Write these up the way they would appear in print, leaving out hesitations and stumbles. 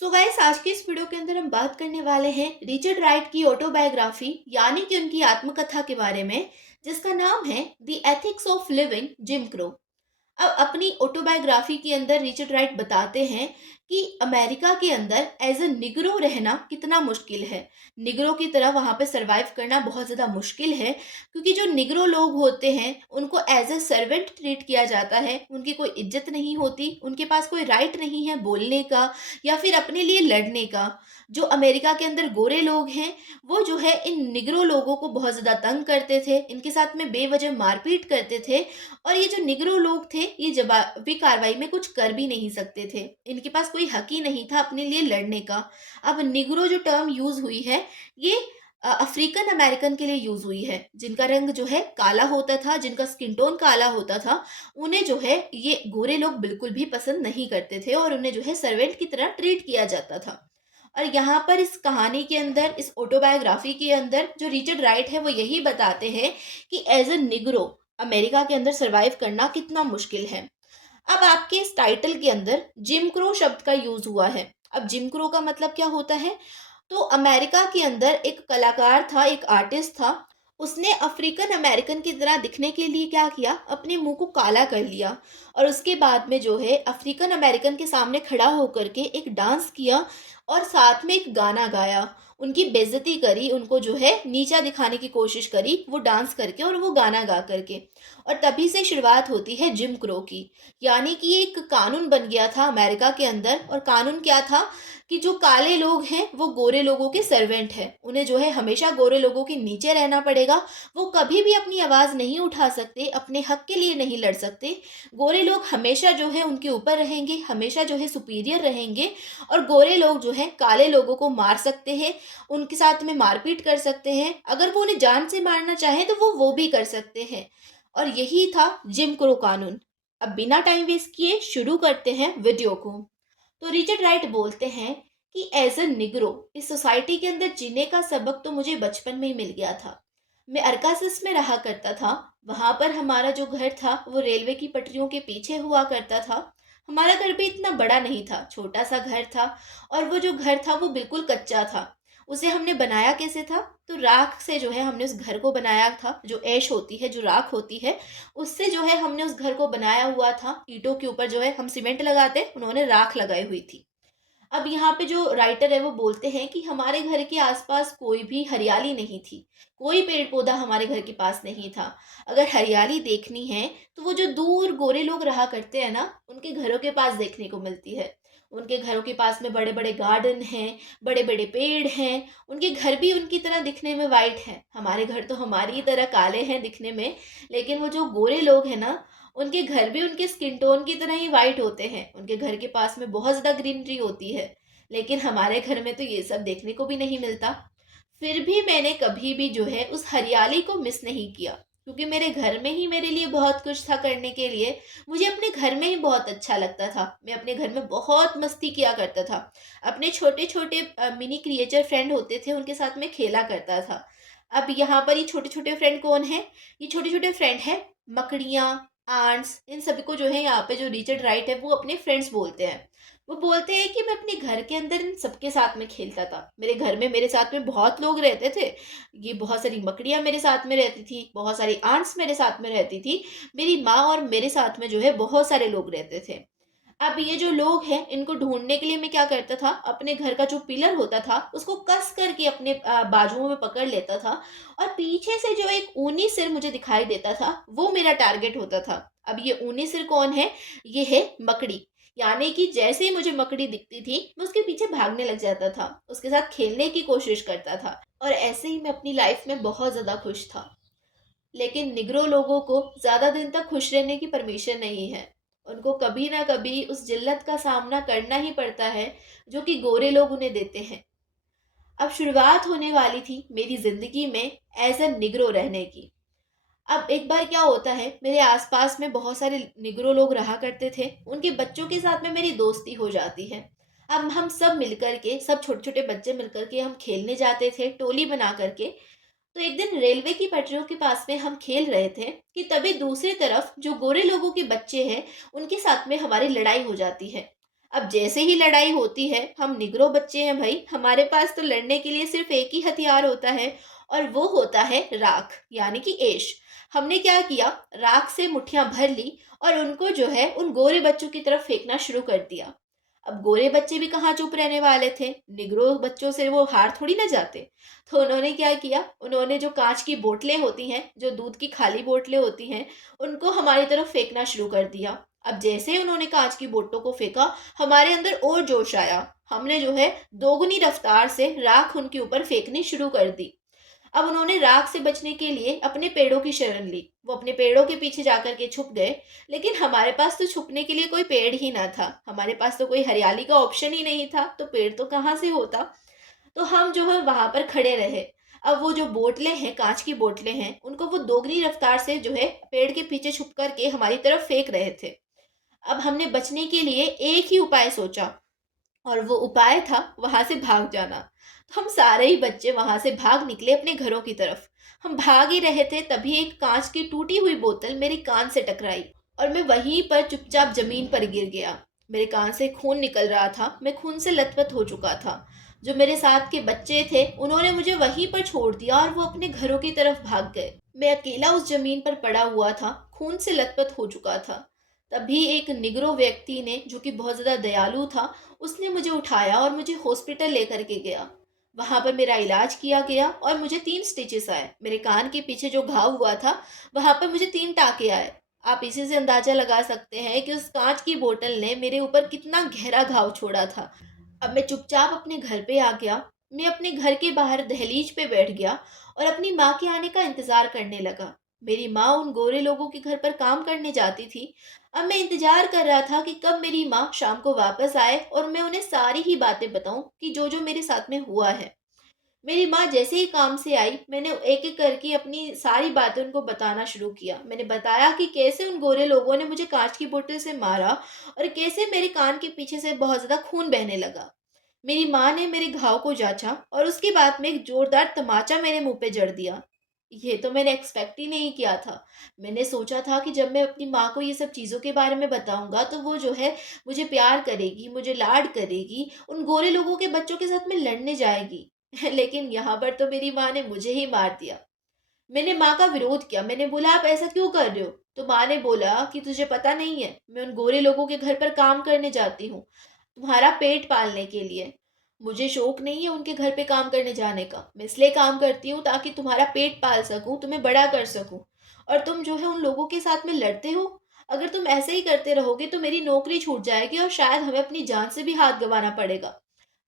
So guys, आज की इस वीडियो के अंदर हम बात करने वाले हैं रिचर्ड राइट की ऑटोबायोग्राफी यानी कि उनकी आत्मकथा के बारे में, जिसका नाम है the ethics of living gym crow. अब अपनी ऑटोबायोग्राफी के अंदर रिचर्ड राइट बताते हैं कि अमेरिका के अंदर एज अ निग्रो रहना कितना मुश्किल है। निग्रो की तरह वहाँ पे सरवाइव करना बहुत ज़्यादा मुश्किल है, क्योंकि जो निग्रो लोग होते हैं उनको एज अ सर्वेंट ट्रीट किया जाता है। उनकी कोई इज्जत नहीं होती, उनके पास कोई राइट नहीं है बोलने का या फिर अपने लिए लड़ने का। जो अमेरिका के अंदर गोरे लोग हैं, वो जो है इन निग्रो लोगों को बहुत ज़्यादा तंग करते थे, इनके साथ में बेवजह मारपीट करते थे। और ये जो निग्रो लोग थे, ये जवाबी कार्रवाई में कुछ कर भी नहीं सकते थे। इनके पास कोई हक ही नहीं था अपने लिए लड़ने का। अब निग्रो जो टर्म यूज़ हुई है, ये अफ्रीकन अमेरिकन के लिए यूज़ हुई है, जिनका रंग जो है काला होता था, जिनका स्किन टोन काला होता था। उन्हें जो है ये गोरे लोग बिल्कुल भी पसंद नहीं करते थे और उन्हें जो है सर्वेंट की तरह ट्रीट किया जाता था। और यहाँ पर इस कहानी के अंदर, इस ऑटोबायोग्राफी के अंदर जो रिचर्ड राइट है वो यही बताते हैं कि एज अ निग्रो अमेरिका के अंदर सरवाइव करना कितना मुश्किल है। अब आपके इस टाइटल के अंदर जिम क्रो शब्द का यूज हुआ है। अब जिम क्रो का मतलब क्या होता है? तो अमेरिका के अंदर एक कलाकार था, एक आर्टिस्ट था। उसने अफ्रीकन अमेरिकन की तरह दिखने के लिए क्या किया, अपने मुंह को काला कर लिया और उसके बाद में जो है अफ्रीकन अमेरिकन के सामने खड़ा होकर के एक डांस किया और साथ में एक गाना गाया। उनकी बेइज्जती करी, उनको जो है नीचा दिखाने की कोशिश करी वो डांस करके और वो गाना गा करके। और तभी से शुरुआत होती है जिम क्रो की। यानी कि ये एक कानून बन गया था अमेरिका के अंदर। और कानून क्या था कि जो काले लोग हैं वो गोरे लोगों के सर्वेंट हैं, उन्हें जो है हमेशा गोरे लोगों के नीचे रहना पड़ेगा। वो कभी भी अपनी आवाज़ नहीं उठा सकते, अपने हक के लिए नहीं लड़ सकते। गोरे लोग हमेशा जो है उनके ऊपर रहेंगे, हमेशा जो है सुपीरियर रहेंगे। और गोरे लोग जो है काले लोगों को मार सकते हैं, उनके साथ में मारपीट कर सकते हैं। अगर वो उन्हें जान से मारना चाहें तो वो भी कर सकते हैं। और यही था जिम क्रो कानून। अब बिना टाइम वेस्ट किए शुरू करते हैं वीडियो को। तो रिचर्ड राइट बोलते हैं कि एज अ निग्रो इस सोसाइटी के अंदर जीने का सबक तो मुझे बचपन में ही मिल गया था। मैं अरकासिस में रहा करता था। वहां पर हमारा जो घर था वो रेलवे की पटरियों के पीछे हुआ करता था। हमारा घर भी इतना बड़ा नहीं था, छोटा सा घर था। और वो जो घर था वो बिल्कुल कच्चा था। उसे हमने बनाया कैसे था? तो राख से जो है हमने उस घर को बनाया था। जो ऐश होती है, जो राख होती है, उससे जो है हमने उस घर को बनाया हुआ था। ईंटों के ऊपर जो है हम सीमेंट लगाते, उन्होंने राख लगाई हुई थी। अब यहाँ पे जो राइटर है वो बोलते हैं कि हमारे घर के आसपास कोई भी हरियाली नहीं थी। कोई पेड़ पौधा हमारे घर के पास नहीं था। अगर हरियाली देखनी है तो वो जो दूर गोरे लोग रहा करते हैं ना, उनके घरों के पास देखने को मिलती है। उनके घरों के पास में बड़े बड़े गार्डन हैं, बड़े बड़े पेड़ हैं। उनके घर भी उनकी तरह दिखने में वाइट हैं। हमारे घर तो हमारी ही तरह काले हैं दिखने में। लेकिन वो जो गोरे लोग हैं ना, उनके घर भी उनके स्किन टोन की तरह ही वाइट होते हैं। उनके घर के पास में बहुत ज़्यादा ग्रीनरी होती है। लेकिन हमारे घर में तो ये सब देखने को भी नहीं मिलता। फिर भी मैंने कभी भी जो है उस हरियाली को मिस नहीं किया, क्योंकि मेरे घर में ही मेरे लिए बहुत कुछ था करने के लिए। मुझे अपने घर में ही बहुत अच्छा लगता था। मैं अपने घर में बहुत मस्ती किया करता था। अपने छोटे छोटे मिनी क्रिएचर फ्रेंड होते थे, उनके साथ में खेला करता था। अब यहाँ पर ये छोटे छोटे फ्रेंड कौन है? ये छोटे छोटे फ्रेंड है मकड़ियाँ, आंट्स। इन सभी को जो है यहाँ पे जो रिचर्ड राइट है वो अपने फ्रेंड्स बोलते हैं। वो बोलते हैं कि मैं अपने घर के अंदर इन सबके साथ में खेलता था। मेरे घर में मेरे साथ में बहुत लोग रहते थे। ये बहुत सारी मकड़ियाँ मेरे साथ में रहती थी, बहुत सारी आंट्स मेरे साथ में रहती थी। मेरी माँ और मेरे साथ में जो है बहुत सारे लोग रहते थे। अब ये जो लोग हैं इनको ढूंढने के लिए मैं क्या करता था, अपने घर का जो पिलर होता था उसको कस करके अपने बाजुओं में पकड़ लेता था। और पीछे से जो एक ऊनी सिर मुझे दिखाई देता था वो मेरा टारगेट होता था। अब ये ऊनी सिर कौन है? ये है मकड़ी। यानी कि जैसे ही मुझे मकड़ी दिखती थी मैं उसके पीछे भागने लग जाता था, उसके साथ खेलने की कोशिश करता था। और ऐसे ही मैं अपनी लाइफ में बहुत ज़्यादा खुश था। लेकिन निग्रो लोगों को ज़्यादा दिन तक खुश रहने की परमिशन नहीं है। उनको कभी ना कभी उस जिल्लत का सामना करना ही पड़ता है जो कि गोरे लोग उन्हें देते हैं। अब शुरुआत होने वाली थी मेरी ज़िंदगी में एज अ निग्रो रहने की। अब एक बार क्या होता है, मेरे आसपास में बहुत सारे निग्रो लोग रहा करते थे। उनके बच्चों के साथ में मेरी दोस्ती हो जाती है। अब हम सब मिलकर के, सब छोटे छोटे बच्चे मिलकर के हम खेलने जाते थे टोली बना करके। तो एक दिन रेलवे की पटरियों के पास में हम खेल रहे थे कि तभी दूसरी तरफ जो गोरे लोगों के बच्चे हैं उनके साथ में हमारी लड़ाई हो जाती है। अब जैसे ही लड़ाई होती है, हम निग्रो बच्चे हैं भाई, हमारे पास तो लड़ने के लिए सिर्फ एक ही हथियार होता है और वो होता है राख, यानी कि ऐश। हमने क्या किया, राख से मुट्ठियां भर ली और उनको जो है उन गोरे बच्चों की तरफ फेंकना शुरू कर दिया। अब गोरे बच्चे भी कहाँ चुप रहने वाले थे, निग्रो बच्चों से वो हार थोड़ी ना जाते। तो उन्होंने क्या किया, उन्होंने जो कांच की बोतलें होती हैं, जो दूध की खाली बोतलें होती हैं, उनको हमारी तरफ फेंकना शुरू कर दिया। अब जैसे ही उन्होंने कांच की बोतलों को फेंका, हमारे अंदर और जोश आया। हमने जो है दोगुनी रफ्तार से राख उनके ऊपर फेंकनी शुरू कर दी। अब उन्होंने राख से बचने के लिए अपने पेड़ों की शरण ली। वो अपने पेड़ों के पीछे जाकर के छुप गए, लेकिन हमारे पास तो छुपने के लिए कोई पेड़ ही ना था। हमारे पास तो कोई हरियाली का ऑप्शन ही नहीं था, तो पेड़ तो कहाँ से होता। तो हम जो है वहां पर खड़े रहे। अब वो जो बोतलें हैं, कांच की बोतलें हैं, उनको वो दोगुनी रफ्तार से जो है पेड़ के पीछे छुप करके हमारी तरफ फेंक रहे थे। अब हमने बचने के लिए एक ही उपाय सोचा और वो उपाय था वहां से भाग जाना। तो हम सारे ही बच्चे वहां से भाग निकले अपने घरों की तरफ। हम भाग ही रहे थे, तभी एक कांच की टूटी हुई बोतल मेरे कान से टकराई और मैं वहीं पर चुपचाप जमीन पर गिर गया। मेरे कान से खून निकल रहा था, मैं खून से लथपथ हो चुका था। जो मेरे साथ के बच्चे थे, उन्होंने मुझे वहीं पर छोड़ दिया और वो अपने घरों की तरफ भाग गए। मैं अकेला उस जमीन पर पड़ा हुआ था, खून से लथपथ हो चुका था। तभी एक निग्रो व्यक्ति ने, जो कि बहुत ज्यादा दयालु था, उसने मुझे उठाया और मुझे हॉस्पिटल लेकर के गया। वहां पर मेरा इलाज किया गया और मुझे 3 स्टिचेस आए। मेरे कान के पीछे जो घाव हुआ था, वहां पर मुझे 3 टाके आए। आप इसी से अंदाजा लगा सकते हैं कि उस कांच की बोतल ने मेरे ऊपर कितना गहरा घाव छोड़ा था। अब मैं चुपचाप अपने घर पे आ गया। मैं अपने घर के बाहर दहलीज पे बैठ गया और अपनी माँ के आने का इंतजार करने लगा। मेरी माँ उन गोरे लोगों के घर पर काम करने जाती थी। अब मैं इंतजार कर रहा था कि कब मेरी माँ शाम को वापस आए और मैं उन्हें सारी ही बातें बताऊं कि जो जो मेरे साथ में हुआ है। मेरी माँ जैसे ही काम से आई, मैंने एक एक करके अपनी सारी बातें उनको बताना शुरू किया। मैंने बताया कि कैसे उन गोरे लोगों ने मुझे कांच की बोतल से मारा और कैसे मेरे कान के पीछे से बहुत ज्यादा खून बहने लगा। मेरी माँ ने मेरे घाव को जांचा और उसके बाद में एक जोरदार तमाचा मेरे मुंह पे जड़ दिया। ये तो मैंने एक्सपेक्ट ही नहीं किया था। मैंने सोचा था कि जब मैं अपनी माँ को ये सब चीज़ों के बारे में बताऊंगा, तो वो जो है मुझे प्यार करेगी, मुझे लाड करेगी, उन गोरे लोगों के बच्चों के साथ में लड़ने जाएगी। लेकिन यहाँ पर तो मेरी माँ ने मुझे ही मार दिया। मैंने माँ का विरोध किया। मैंने बोला, आप ऐसा क्यों कर रहे हो? तो माँ ने बोला कि तुझे पता नहीं है, मैं उन गोरे लोगों के घर पर काम करने जाती हूँ, तुम्हारा पेट पालने के लिए। मुझे शौक नहीं है उनके घर पे काम करने जाने का। मैं इसलिए काम करती हूँ ताकि तुम्हारा पेट पाल सकूं, तुम्हें बड़ा कर सकूं। और तुम जो है उन लोगों के साथ में लड़ते हो। अगर तुम ऐसे ही करते रहोगे तो मेरी नौकरी छूट जाएगी और शायद हमें अपनी जान से भी हाथ गंवाना पड़ेगा।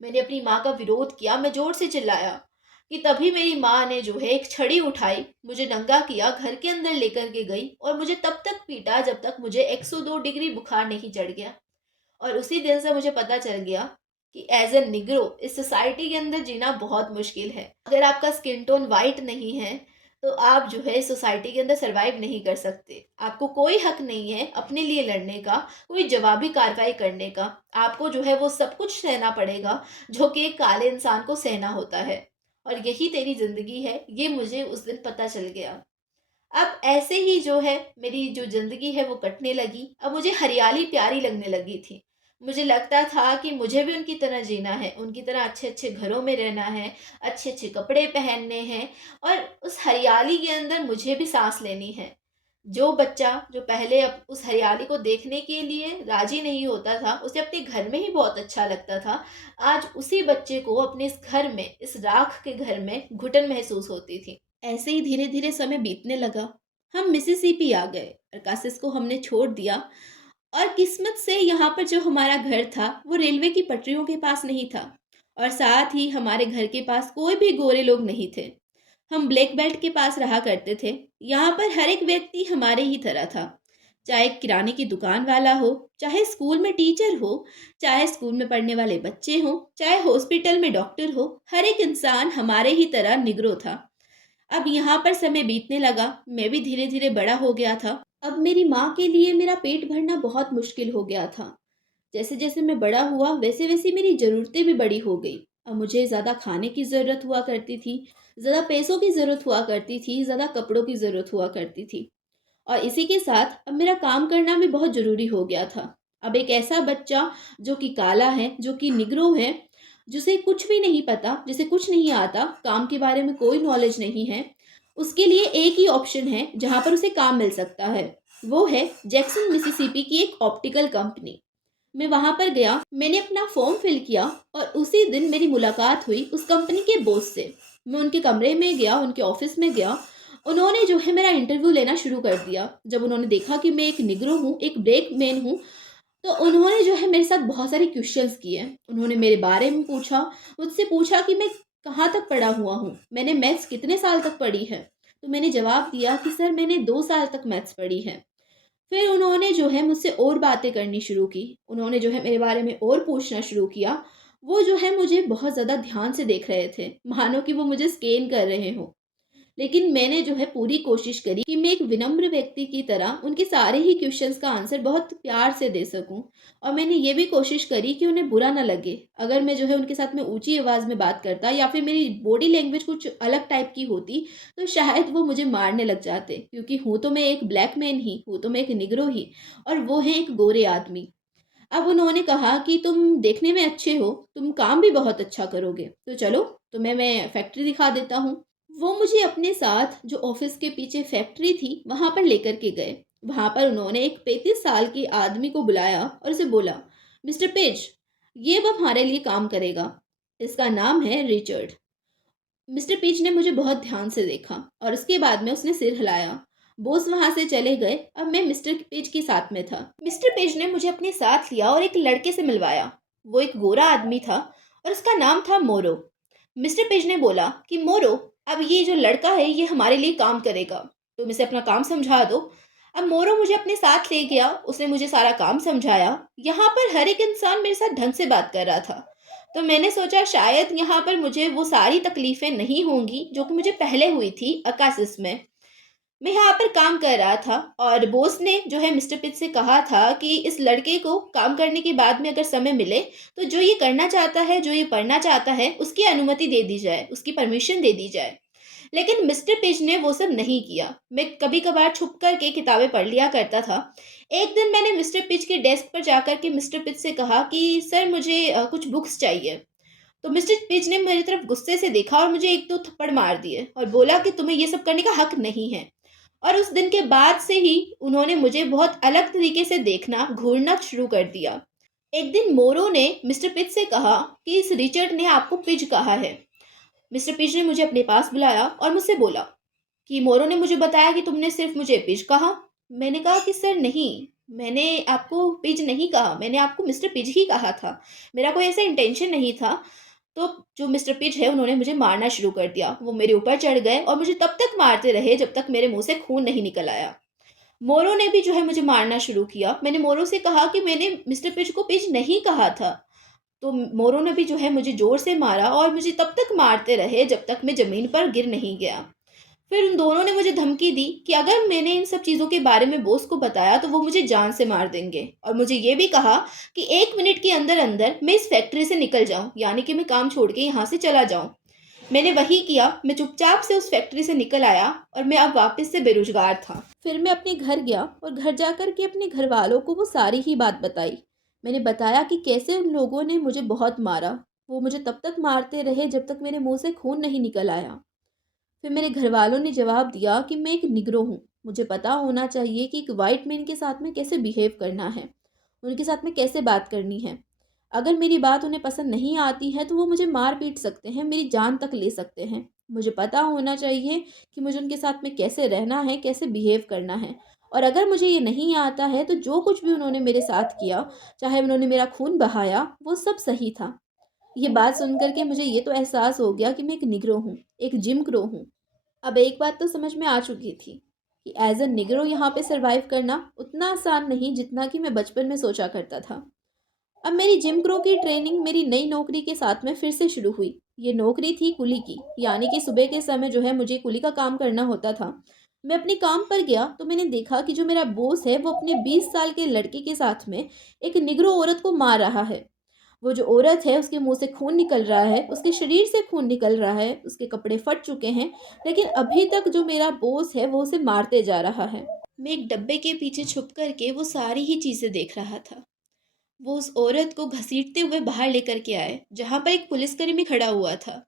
मैंने अपनी माँ का विरोध किया, मैं जोर से चिल्लाया कि तभी मेरी माँ ने जो है एक छड़ी उठाई, मुझे नंगा किया, घर के अंदर लेकर के गई और मुझे तब तक पीटा जब तक मुझे 102 डिग्री बुखार नहीं चढ़ गया। और उसी दिन से मुझे पता चल गया कि एज ए निग्रो इस सोसाइटी के अंदर जीना बहुत मुश्किल है। अगर आपका स्किन टोन वाइट नहीं है, तो आप जो है इस सोसाइटी के अंदर सरवाइव नहीं कर सकते। आपको कोई हक नहीं है अपने लिए लड़ने का, कोई जवाबी कार्रवाई करने का। आपको जो है वो सब कुछ सहना पड़ेगा जो कि एक काले इंसान को सहना होता है। और यही तेरी जिंदगी है, ये मुझे उस दिन पता चल गया। अब ऐसे ही जो है मेरी जो ज़िंदगी है वो कटने लगी। अब मुझे हरियाली प्यारी लगने लगी थी। मुझे लगता था कि मुझे भी उनकी तरह जीना है, उनकी तरह अच्छे-अच्छे घरों में रहना है, अच्छे-अच्छे कपड़े पहनने हैं और उस हरियाली के अंदर मुझे भी साँस लेनी है। जो बच्चा जो पहले उस हरियाली को देखने के लिए राज़ी नहीं होता था, उसे अपने घर में ही बहुत अच्छा लगता था, आज उसी बच्चे को अपने इस घर में, इस राख के घर में घुटन महसूस होती थी। ऐसे ही धीरे-धीरे समय बीतने लगा। हम मिसिसिपी आ गए। अरकासिस को हमने छोड़ दिया और किस्मत से यहाँ पर जो हमारा घर था, वो रेलवे की पटरियों के पास नहीं था और साथ ही हमारे घर के पास कोई भी गोरे लोग नहीं थे। हम ब्लैक बेल्ट के पास रहा करते थे। यहाँ पर हर एक व्यक्ति हमारे ही तरह था। चाहे किराने की दुकान वाला हो, चाहे स्कूल में टीचर हो, चाहे स्कूल में पढ़ने वाले बच्चे हों, चाहे हॉस्पिटल में डॉक्टर हो, हर एक इंसान हमारे ही तरह निग्रो था। अब यहाँ पर समय बीतने लगा, मैं भी धीरे-धीरे बड़ा हो गया था। अब मेरी माँ के लिए मेरा पेट भरना बहुत मुश्किल हो गया था। जैसे-जैसे मैं बड़ा हुआ, वैसे-वैसे मेरी ज़रूरतें भी बड़ी हो गई। अब मुझे ज़्यादा खाने की ज़रूरत हुआ करती थी, ज़्यादा पैसों की ज़रूरत हुआ करती थी, ज़्यादा कपड़ों की ज़रूरत हुआ करती थी। और इसी के साथ अब मेरा काम करना भी बहुत ज़रूरी हो गया था। अब एक ऐसा बच्चा जो कि काला है, जो कि निग्रो है, जिसे कुछ भी नहीं पता, जिसे कुछ नहीं आता, काम के बारे में कोई नॉलेज नहीं है, उसके लिए एक ही ऑप्शन है जहाँ पर उसे काम मिल सकता है। वो है जैक्सन मिसिसिपी की एक ऑप्टिकल कंपनी। मैं वहाँ पर गया, मैंने अपना फॉर्म फिल किया और उसी दिन मेरी मुलाकात हुई उस कंपनी के बॉस से। मैं उनके कमरे में गया, उनके ऑफिस में गया। उन्होंने जो है मेरा इंटरव्यू लेना शुरू कर दिया। जब उन्होंने देखा कि मैं एक निग्रो हूँ, एक ब्रेक मैन हूँ, तो उन्होंने जो है मेरे साथ बहुत सारे क्वेश्चंस किए। उन्होंने मेरे बारे में पूछा, मुझसे पूछा कि मैं कहाँ तक पढ़ा हुआ हूँ, मैंने मैथ्स कितने साल तक पढ़ी है। तो मैंने जवाब दिया कि सर मैंने 2 साल तक मैथ्स पढ़ी है। फिर उन्होंने जो है मुझसे और बातें करनी शुरू की। उन्होंने जो है मेरे बारे में और पूछना शुरू किया। वो जो है मुझे बहुत ज़्यादा ध्यान से देख रहे थे, मानो कि वो मुझे स्कैन कर रहे हों। लेकिन मैंने जो है पूरी कोशिश करी कि मैं एक विनम्र व्यक्ति की तरह उनके सारे ही क्वेश्चंस का आंसर बहुत प्यार से दे सकूं। और मैंने ये भी कोशिश करी कि उन्हें बुरा ना लगे अगर मैं जो है उनके साथ में ऊंची आवाज़ में बात करता, या फिर मेरी बॉडी लैंग्वेज कुछ अलग टाइप की होती, तो शायद वो मुझे मारने लग जाते, क्योंकि हूँ तो मैं एक ब्लैक मैन ही, हूँ तो मैं एक निग्रो ही, और वो है एक गोरे आदमी। अब उन्होंने कहा कि तुम देखने में अच्छे हो, तुम काम भी बहुत अच्छा करोगे, तो चलो तुम्हें मैं फैक्ट्री दिखा देता हूँ। वो मुझे अपने साथ जो ऑफिस के पीछे फैक्ट्री थी वहां पर लेकर के गए। वहां पर उन्होंने एक 35 साल के आदमी को बुलाया और उसे बोला, मिस्टर पेज, ये वो हमारे लिए काम करेगा। इसका नाम है रिचर्ड। मिस्टर पेज ने मुझे बहुत ध्यान से देखा और उसके बाद में उसने सिर हिलाया। बॉस वहां से चले गए। अब मैं मिस्टर पेज के साथ में था। मिस्टर पेज ने मुझे अपने साथ लिया और एक लड़के से मिलवाया। वो एक गोरा आदमी था और उसका नाम था मोरो। मिस्टर पेज ने बोला कि मोरो, अब ये जो लड़का है ये हमारे लिए काम करेगा, तुम इसे अपना काम समझा दो। अब मोरो मुझे अपने साथ ले गया, उसने मुझे सारा काम समझाया। यहाँ पर हर एक इंसान मेरे साथ ढंग से बात कर रहा था, तो मैंने सोचा शायद यहाँ पर मुझे वो सारी तकलीफें नहीं होंगी जो कि मुझे पहले हुई थी अकासिस में। मैं यहाँ पर काम कर रहा था और बॉस ने जो है मिस्टर पिच से कहा था कि इस लड़के को काम करने के बाद में अगर समय मिले तो जो ये करना चाहता है, जो ये पढ़ना चाहता है, उसकी अनुमति दे दी जाए, उसकी परमिशन दे दी जाए। लेकिन मिस्टर पिच ने वो सब नहीं किया। मैं कभी कभार छुप कर के किताबें पढ़ लिया करता था। एक दिन मैंने मिस्टर पिच के डेस्क पर जाकर के मिस्टर पिच से कहा कि सर मुझे कुछ बुक्स चाहिए। तो मिस्टर पिच ने मेरी तरफ गुस्से से देखा और मुझे एक दो थप्पड़ मार दिए और बोला कि तुम्हें ये सब करने का हक नहीं है। और उस दिन के बाद से ही उन्होंने मुझे बहुत अलग तरीके से देखना, घूरना शुरू कर दिया। एक दिन मोरो ने मिस्टर पिच से कहा कि इस रिचर्ड ने आपको पिज कहा है। मिस्टर पिच ने मुझे अपने पास बुलाया और मुझसे बोला कि मोरो ने मुझे बताया कि तुमने सिर्फ मुझे पिज कहा। मैंने कहा कि सर नहीं, मैंने आपको पिज नहीं कहा, मैंने आपको मिस्टर पिज ही कहा था, मेरा कोई ऐसा इंटेंशन नहीं था। तो जो मिस्टर पिच है उन्होंने मुझे मारना शुरू कर दिया। वो मेरे ऊपर चढ़ गए और मुझे तब तक मारते रहे जब तक मेरे मुंह से खून नहीं निकल आया। मोरो ने भी जो है मुझे मारना शुरू किया। मैंने मोरो से कहा कि मैंने मिस्टर पिच को पिच नहीं कहा था। तो मोरो ने भी जो है मुझे जोर से मारा और मुझे तब तक मारते रहे जब तक मैं जमीन पर गिर नहीं गया। फिर उन दोनों ने मुझे धमकी दी कि अगर मैंने इन सब चीज़ों के बारे में बॉस को बताया तो वो मुझे जान से मार देंगे, और मुझे ये भी कहा कि 1 मिनट के अंदर अंदर मैं इस फैक्ट्री से निकल जाऊं, यानी कि मैं काम छोड़ के यहाँ से चला जाऊं। मैंने वही किया। मैं चुपचाप से उस फैक्ट्री से निकल आया और मैं अब वापस से बेरोजगार था। फिर मैं अपने घर गया और घर जाकर के अपने घर वालों को वो सारी ही बात बताई। मैंने बताया कि कैसे उन लोगों ने मुझे बहुत मारा। वो मुझे तब तक मारते रहे जब तक मेरे मुंह से खून नहीं निकल आया। फिर मेरे घरवालों ने जवाब दिया कि मैं एक निग्रो हूँ, मुझे पता होना चाहिए कि एक वाइट मैन के साथ में कैसे बिहेव करना है, उनके साथ में कैसे बात करनी है। अगर मेरी बात उन्हें पसंद नहीं आती है तो वो मुझे मार पीट सकते हैं, मेरी जान तक ले सकते हैं। मुझे पता होना चाहिए कि मुझे उनके साथ में कैसे रहना है, कैसे बिहेव करना है। और अगर मुझे ये नहीं आता है तो जो कुछ भी उन्होंने मेरे साथ किया, चाहे उन्होंने मेरा खून बहाया, वो सब सही था। ये बात सुनकर के मुझे ये तो एहसास हो गया कि मैं एक निग्रो हूँ, एक जिम क्रो हूँ। अब एक बात तो समझ में आ चुकी थी कि एज अ निग्रो यहाँ पे सरवाइव करना उतना आसान नहीं जितना कि मैं बचपन में सोचा करता था। अब मेरी जिम क्रो की ट्रेनिंग मेरी नई नौकरी के साथ में फिर से शुरू हुई। ये नौकरी थी कुली की, यानी कि सुबह के समय जो है मुझे कुली का काम करना होता था। मैं अपने काम पर गया तो मैंने देखा कि जो मेरा बॉस है वो अपने 20 साल के लड़के के साथ में एक निग्रो औरत को मार रहा है। वो जो औरत है उसके मुंह से खून निकल रहा है, उसके शरीर से खून निकल रहा है, उसके कपड़े फट चुके हैं, लेकिन अभी तक जो मेरा बॉस है वो उसे मारते जा रहा है। मैं एक डब्बे के पीछे छुप कर के वो सारी ही चीज़ें देख रहा था। वो उस औरत को घसीटते हुए बाहर लेकर के आए, जहाँ पर एक पुलिसकर्मी खड़ा हुआ था।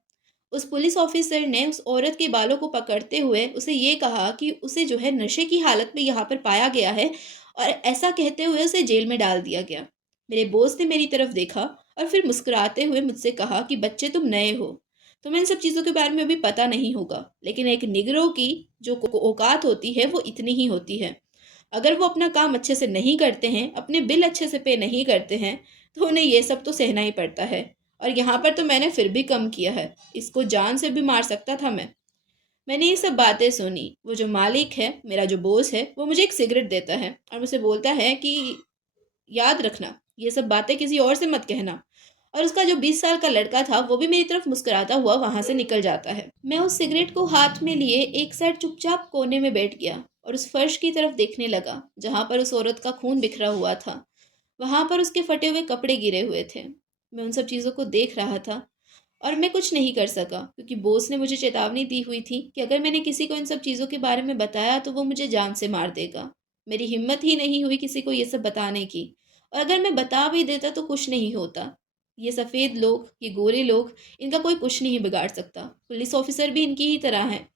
उस पुलिस ऑफिसर ने उस औरत के बालों को पकड़ते हुए उसे ये कहा कि उसे जो है नशे की हालत में यहाँ पर पाया गया है, और ऐसा कहते हुए उसे जेल में डाल दिया गया। मेरे बॉस ने मेरी तरफ देखा और फिर मुस्कुराते हुए मुझसे कहा कि बच्चे, तुम नए हो, तुम्हें इन सब चीज़ों के बारे में अभी पता नहीं होगा, लेकिन एक निग्रो की जो औकात होती है वो इतनी ही होती है। अगर वो अपना काम अच्छे से नहीं करते हैं, अपने बिल अच्छे से पे नहीं करते हैं, तो उन्हें ये सब तो सहना ही पड़ता है। और यहाँ पर तो मैंने फिर भी कम किया है, इसको जान से भी मार सकता था मैं। मैंने ये सब बातें सुनी। वो जो मालिक है, मेरा जो बॉस है, वो मुझे एक सिगरेट देता है और मुझसे बोलता है कि याद रखना, ये सब बातें किसी और से मत कहना। और उसका जो 20 साल का लड़का था, वो भी मेरी तरफ मुस्कुराता हुआ वहां से निकल जाता है। मैं उस सिगरेट को हाथ में लिए एक साइड चुपचाप कोने में बैठ गया और उस फर्श की तरफ देखने लगा, जहां पर उस औरत का खून बिखरा हुआ था। वहां पर उसके फटे हुए कपड़े गिरे हुए थे। मैं उन सब चीज़ों को देख रहा था और मैं कुछ नहीं कर सका, क्योंकि बॉस ने मुझे चेतावनी दी हुई थी कि अगर मैंने किसी को इन सब चीज़ों के बारे में बताया तो वो मुझे जान से मार देगा। मेरी हिम्मत ही नहीं हुई किसी को ये सब बताने की, और अगर मैं बता भी देता तो कुछ नहीं होता। ये सफ़ेद लोग, ये गोरे लोग, इनका कोई कुछ नहीं बिगाड़ सकता। पुलिस ऑफिसर भी इनकी ही तरह हैं।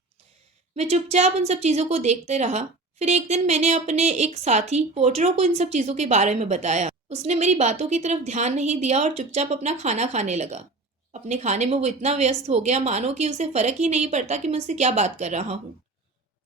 मैं चुपचाप उन सब चीज़ों को देखते रहा। फिर एक दिन मैंने अपने एक साथी पोर्टरों को इन सब चीज़ों के बारे में बताया। उसने मेरी बातों की तरफ ध्यान नहीं दिया और चुपचाप अपना खाना खाने लगा। अपने खाने में वो इतना व्यस्त हो गया मानो कि उसे फ़र्क ही नहीं पड़ता कि मैं उससे क्या बात कर रहा हूँ।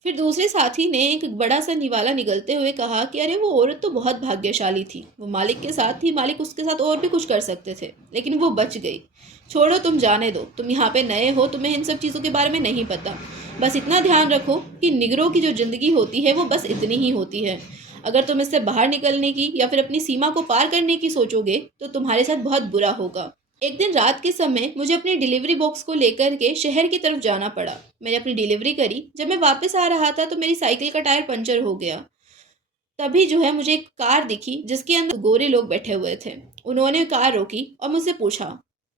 फिर दूसरे साथी ने एक बड़ा सा निवाला निगलते हुए कहा कि अरे वो औरत तो बहुत भाग्यशाली थी, वो मालिक के साथ थी, मालिक उसके साथ और भी कुछ कर सकते थे, लेकिन वो बच गई। छोड़ो, तुम जाने दो, तुम यहाँ पे नए हो, तुम्हें इन सब चीज़ों के बारे में नहीं पता। बस इतना ध्यान रखो कि निगरों की जो ज़िंदगी होती है वो बस इतनी ही होती है। अगर तुम इससे बाहर निकलने की या फिर अपनी सीमा को पार करने की सोचोगे तो तुम्हारे साथ बहुत बुरा होगा। एक दिन रात के समय मुझे अपनी डिलीवरी बॉक्स को लेकर के शहर की तरफ जाना पड़ा। मैंने अपनी डिलीवरी करी। जब मैं वापस आ रहा था तो मेरी साइकिल का टायर पंचर हो गया। तभी जो है मुझे एक कार दिखी जिसके अंदर गोरे लोग बैठे हुए थे। उन्होंने कार रोकी और मुझसे पूछा,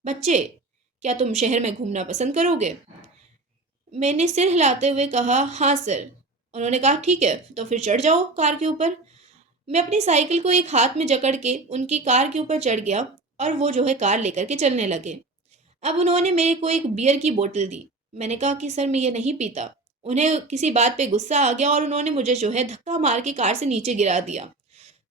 बच्चे, क्या तुम शहर में घूमना पसंद करोगे? मैंने सिर हिलाते हुए कहा, हाँ सर। उन्होंने कहा, ठीक है, तो फिर चढ़ जाओ कार के ऊपर। मैं अपनी साइकिल को एक हाथ में जकड़ के उनकी कार के ऊपर चढ़ गया और वो जो है कार लेकर के चलने लगे। अब उन्होंने मेरे को एक बियर की बोतल दी। मैंने कहा कि सर, मैं ये नहीं पीता। उन्हें किसी बात पे गुस्सा आ गया और उन्होंने मुझे जो है धक्का मार के कार से नीचे गिरा दिया।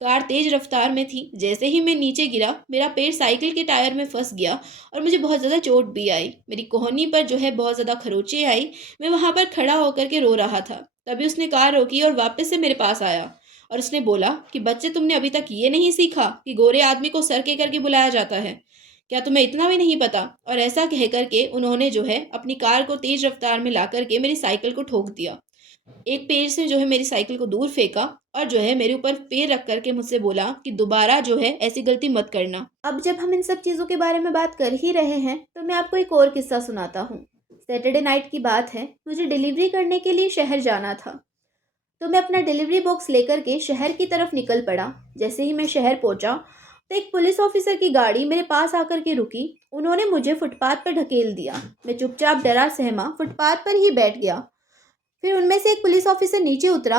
कार तेज रफ्तार में थी। जैसे ही मैं नीचे गिरा, मेरा पैर साइकिल के टायर में फंस गया और मुझे बहुत ज़्यादा चोट भी आई। मेरी कोहनी पर जो है बहुत ज़्यादा खरोंचें आई। मैं वहाँ पर खड़ा होकर के रो रहा था। तभी उसने कार रोकी और वापस से मेरे पास आया और उसने बोला कि बच्चे, तुमने अभी तक ये नहीं सीखा कि गोरे आदमी को सर कह करके बुलाया जाता है? क्या तुम्हें इतना भी नहीं पता? और ऐसा कह कर के उन्होंने जो है अपनी कार को तेज रफ्तार में ला करके मेरी साइकिल को ठोक दिया। एक पैर से जो है मेरी साइकिल को दूर फेंका और जो है मेरे ऊपर पैर रख करके मुझसे बोला कि दोबारा जो है ऐसी गलती मत करना। अब जब हम इन सब चीज़ों के बारे में बात कर ही रहे हैं तो मैं आपको एक और किस्सा सुनाता हूँ। सैटरडे नाइट की बात है, मुझे डिलीवरी करने के लिए शहर जाना था। तो मैं अपना डिलीवरी बॉक्स लेकर के शहर की तरफ निकल पड़ा। जैसे ही मैं शहर पहुंचा तो एक पुलिस ऑफिसर की गाड़ी मेरे पास आकर के रुकी। उन्होंने मुझे फुटपाथ पर ढकेल दिया। मैं चुपचाप डरा सहमा फुटपाथ पर ही बैठ गया। फिर उनमें से एक पुलिस ऑफिसर नीचे उतरा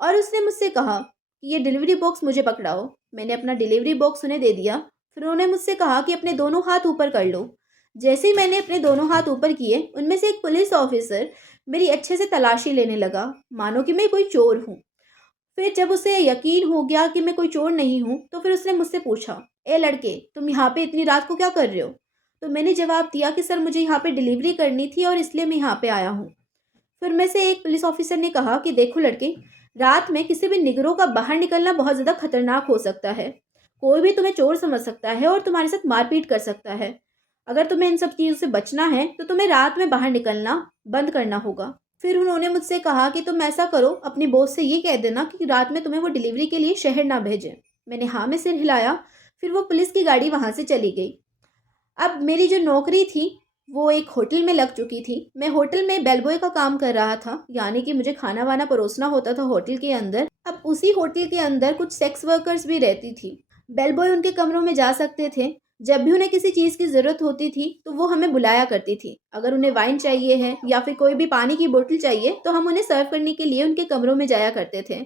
और उसने मुझसे कहा कि ये डिलीवरी बॉक्स मुझे पकड़ाओ। मैंने अपना डिलीवरी बॉक्स उन्हें दे दिया। फिर उन्होंने मुझसे कहा कि अपने दोनों हाथ ऊपर कर लो। जैसे ही मैंने अपने दोनों हाथ ऊपर किए, उनमें से एक पुलिस ऑफिसर मेरी अच्छे से तलाशी लेने लगा, मानो कि मैं कोई चोर हूँ। फिर जब उसे यकीन हो गया कि मैं कोई चोर नहीं हूँ, तो फिर उसने मुझसे पूछा, ए लड़के, तुम यहाँ पे इतनी रात को क्या कर रहे हो? तो मैंने जवाब दिया कि सर, मुझे यहाँ पे डिलीवरी करनी थी और इसलिए मैं यहाँ पे आया हूँ। फिर में से एक पुलिस ऑफिसर ने कहा कि देखो लड़के, रात में किसी भी निगरों का बाहर निकलना बहुत ज़्यादा खतरनाक हो सकता है। कोई भी तुम्हें चोर समझ सकता है और तुम्हारे साथ मारपीट कर सकता है। अगर तुम्हें इन सब चीज़ों से बचना है तो तुम्हें रात में बाहर निकलना बंद करना होगा। फिर उन्होंने मुझसे कहा कि तुम ऐसा करो, अपने बॉस से ये कह देना कि रात में तुम्हें वो डिलीवरी के लिए शहर ना भेजें। मैंने हाँ में सिर हिलाया। फिर वो पुलिस की गाड़ी वहाँ से चली गई। अब मेरी जो नौकरी थी वो एक होटल में लग चुकी थी। मैं होटल में बेल बॉय का काम कर रहा था, यानी कि मुझे खाना वाना परोसना होता था होटल के अंदर। अब उसी होटल के अंदर कुछ सेक्स वर्कर्स भी रहती थी। बेल बॉय उनके कमरों में जा सकते थे। जब भी उन्हें किसी चीज़ की ज़रूरत होती थी तो वो हमें बुलाया करती थी। अगर उन्हें वाइन चाहिए है या फिर कोई भी पानी की बोतल चाहिए तो हम उन्हें सर्व करने के लिए उनके कमरों में जाया करते थे।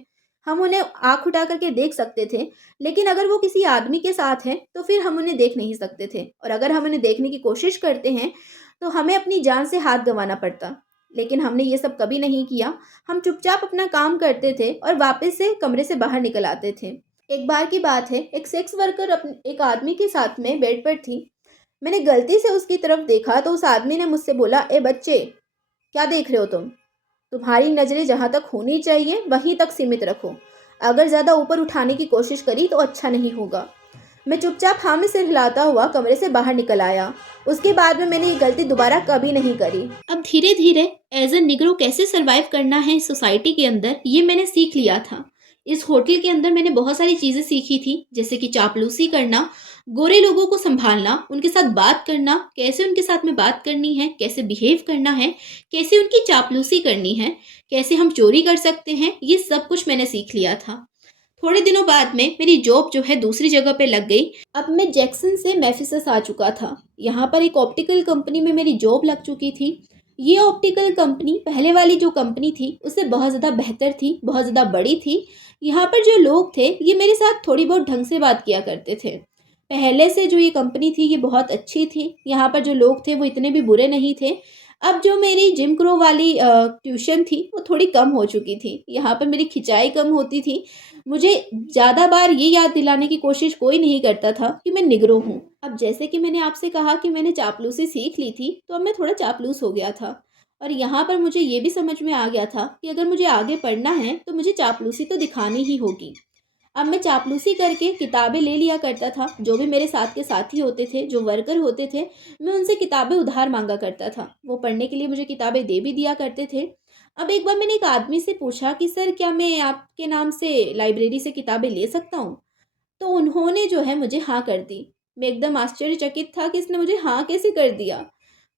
हम उन्हें आँख उठा करके देख सकते थे, लेकिन अगर वो किसी आदमी के साथ हैं, तो फिर हम उन्हें देख नहीं सकते थे और अगर हम उन्हें देखने की कोशिश करते हैं, तो हमें अपनी जान से हाथ गँवाना पड़ता। लेकिन हमने ये सब कभी नहीं किया। हम चुपचाप अपना काम करते थे और वापस से कमरे से बाहर निकल आते थे। एक बार की बात है, एक सेक्स वर्कर एक आदमी के साथ में बेड पर थी। मैंने गलती से उसकी तरफ देखा तो उस आदमी ने मुझसे बोला, "ए बच्चे, क्या देख रहे हो तुम? तुम्हारी नज़रें जहाँ तक होनी चाहिए वहीं तक सीमित रखो। अगर ज़्यादा ऊपर उठाने की कोशिश करी तो अच्छा नहीं होगा।" मैं चुपचाप हाँ में सिर हिलाता हुआ कमरे से बाहर निकल आया। उसके बाद में मैंने ये गलती दोबारा कभी नहीं करी। अब धीरे-धीरे एज़ अ निग्रो कैसे सर्वाइव करना है इस सोसाइटी के अंदर, ये मैंने सीख लिया था। इस होटल के अंदर मैंने बहुत सारी चीज़ें सीखी थी, जैसे कि चापलूसी करना, गोरे लोगों को सँभालना, उनके साथ बात करना, कैसे उनके साथ में बात करनी है, कैसे बिहेव करना है, कैसे उनकी चापलूसी करनी है, कैसे हम चोरी कर सकते हैं, ये सब कुछ मैंने सीख लिया था। थोड़े दिनों बाद में मेरी जॉब जो है दूसरी जगह पे लग गई। अब मैं जैक्सन से मेफिसस आ चुका था। यहाँ पर एक ऑप्टिकल कंपनी में मेरी जॉब लग चुकी थी। ये ऑप्टिकल कंपनी पहले वाली जो कंपनी थी उससे बहुत ज़्यादा बेहतर थी, बहुत ज़्यादा बड़ी थी। यहाँ पर जो लोग थे ये मेरे साथ थोड़ी बहुत ढंग से बात किया करते थे। पहले से जो ये कंपनी थी ये बहुत अच्छी थी। यहाँ पर जो लोग थे वो इतने भी बुरे नहीं थे। अब जो मेरी जिम क्रो वाली ट्यूशन थी वो थोड़ी कम हो चुकी थी। यहाँ पर मेरी खिंचाई कम होती थी। मुझे ज़्यादा बार ये याद दिलाने की कोशिश कोई नहीं करता था कि मैं निग्रो हूँ। अब जैसे कि मैंने आपसे कहा कि मैंने चापलूसी सीख ली थी, तो अब मैं थोड़ा चापलूस हो गया था। और यहाँ पर मुझे ये भी समझ में आ गया था कि अगर मुझे आगे पढ़ना है, तो मुझे चापलूसी तो दिखानी ही होगी। अब मैं चापलूसी करके किताबें ले लिया करता था। जो भी मेरे साथ के साथी होते थे, जो वर्कर होते थे, मैं उनसे किताबें उधार माँगा करता था। वो पढ़ने के लिए मुझे किताबें दे भी दिया करते थे। अब एक बार मैंने एक आदमी से पूछा कि सर, क्या मैं आपके नाम से लाइब्रेरी से किताबें ले सकता हूँ? तो उन्होंने जो है मुझे हाँ कर दी। मैं एकदम आश्चर्यचकित था कि इसने मुझे हाँ कैसे कर दिया?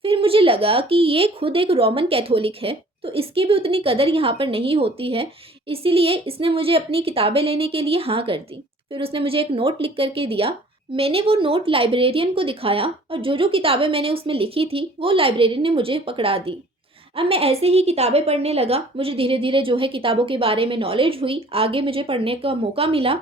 फिर मुझे लगा कि ये खुद एक रोमन कैथोलिक है, तो इसकी भी उतनी कदर यहाँ पर नहीं होती है, इसीलिए इसने मुझे अपनी किताबें लेने के लिए हाँ कर दी। फिर उसने मुझे एक नोट लिख कर के दिया। मैंने वो नोट लाइब्रेरियन को दिखाया और जो-जो किताबें मैंने उसमें लिखी थी, वो लाइब्रेरियन ने मुझे पकड़ा दी। अब मैं ऐसे ही किताबें पढ़ने लगा। मुझे धीरे-धीरे जो है किताबों के बारे में नॉलेज हुई, आगे मुझे पढ़ने का मौका मिला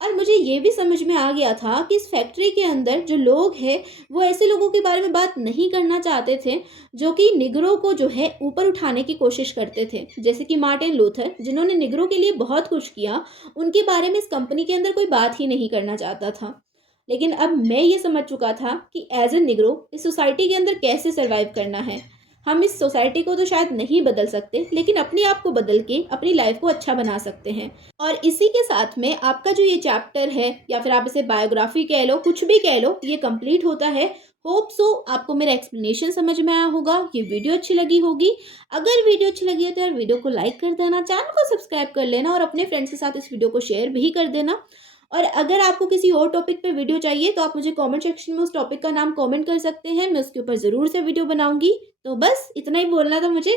और मुझे ये भी समझ में आ गया था कि इस फैक्ट्री के अंदर जो लोग हैं, वो ऐसे लोगों के बारे में बात नहीं करना चाहते थे, जो कि निग्रो को जो है ऊपर उठाने की कोशिश करते थे। जैसे कि मार्टिन लूथर, जिन्होंने निग्रो के लिए बहुत कुछ किया, उनके बारे में इस कंपनी के अंदर कोई बात ही नहीं करना चाहता था। लेकिन अब मैं ये समझ चुका था कि एज़ अ निग्रो इस सोसाइटी के अंदर कैसे सर्वाइव करना है। हम इस सोसाइटी को तो शायद नहीं बदल सकते, लेकिन अपने आप को बदल के अपनी लाइफ को अच्छा बना सकते हैं। और इसी के साथ में आपका जो ये चैप्टर है या फिर आप इसे बायोग्राफी कह लो, कुछ भी कह लो, ये कंप्लीट होता है। होप सो आपको मेरा एक्सप्लेनेशन समझ में आया होगा, ये वीडियो अच्छी लगी होगी। अगर वीडियो अच्छी लगी है तो यार वीडियो को लाइक कर देना, चैनल को सब्सक्राइब कर लेना और अपने फ्रेंड्स के साथ इस वीडियो को शेयर भी कर देना। और अगर आपको किसी और टॉपिक पे वीडियो चाहिए तो आप मुझे कमेंट सेक्शन में उस टॉपिक का नाम कमेंट कर सकते हैं, मैं उसके ऊपर ज़रूर से वीडियो बनाऊंगी। तो बस इतना ही बोलना था मुझे।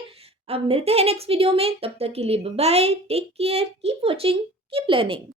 अब मिलते हैं नेक्स्ट वीडियो में, तब तक के लिए bye bye, take care, keep watching, keep learning.